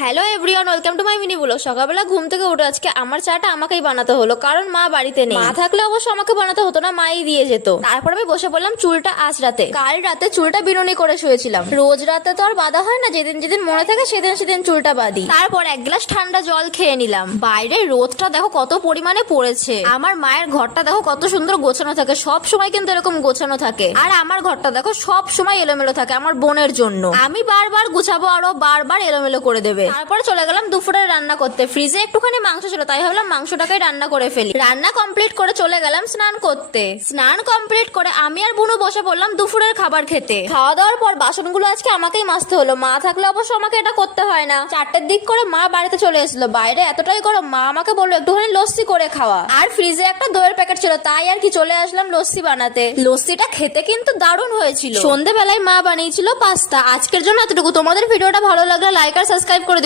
Hello everyone, welcome to my mini blog. সকালবেলা ঘুম থেকে উঠে আজকে আমার চাটা আমাকেই বানাতে হলো, কারণ মা বাড়িতে নেই। মা থাকলে অবশ্য আমাকে বানাতে হতো না, মাই দিয়ে যেত। তারপর আমি বসে পড়লাম চুলটা আঁচড়াতে। কাল রাতে চুলটা বিনুনি করে শুয়েছিলাম। রোজ রাতে তো আর বাঁধা হয় না, যেদিন যেদিন মনে থাকে সেদিন সেদিন চুলটা বাঁধি। তারপর এক গ্লাস ঠান্ডা জল খেয়ে নিলাম। বাইরে রোদটা দেখো কত পরিমাণে পড়েছে। আমার মায়ের ঘরটা দেখো কত সুন্দর গোছানো থাকে, সব সময় কিন্তু এরকম গোছানো থাকে। আর আমার ঘরটা দেখো সব সময় এলোমেলো থাকে আমার বোনের জন্য। আমি বারবার গুছাবো, আরো বারবার এলোমেলো করে দেবে। তারপরে চলে গেলাম দুপুরে রান্না করতে। ফ্রিজে একটুখানি মাংস ছিল, তাই ভাবলাম মাংসটাকে রান্না করে ফেলি। রান্না কমপ্লিট করে চলে গেলাম স্নান করতে। স্নান কমপ্লিট করে আমি আর বুনু বসে পড়লাম দুপুরের খাবার খেতে। খাওয়া দাওয়ার পর বাসনগুলো আজকে আমাকেই মাজতে হলো। মা থাকলে অবশ্য আমাকে এটা করতে হয় না। 4টের দিক করে মা বাড়িতে চলে এসেছিল। বাইরে এতটাই গরম, মা আমাকে বললো একটুখানি লস্যি করে খাওয়া। আর ফ্রিজে একটা দইয়ের প্যাকেট ছিল, তাই আর কি চলে আসলাম লস্যি বানাতে। লস্যিটা খেতে কিন্তু দারুণ হয়েছিল। সন্ধ্যেবেলায় মা বানিয়েছিল পাস্তা। আজকের জন্য এতটুকু। তোমাদের ভিডিওটা ভালো লাগলে লাইক আর সাবস্ক্রাইব করে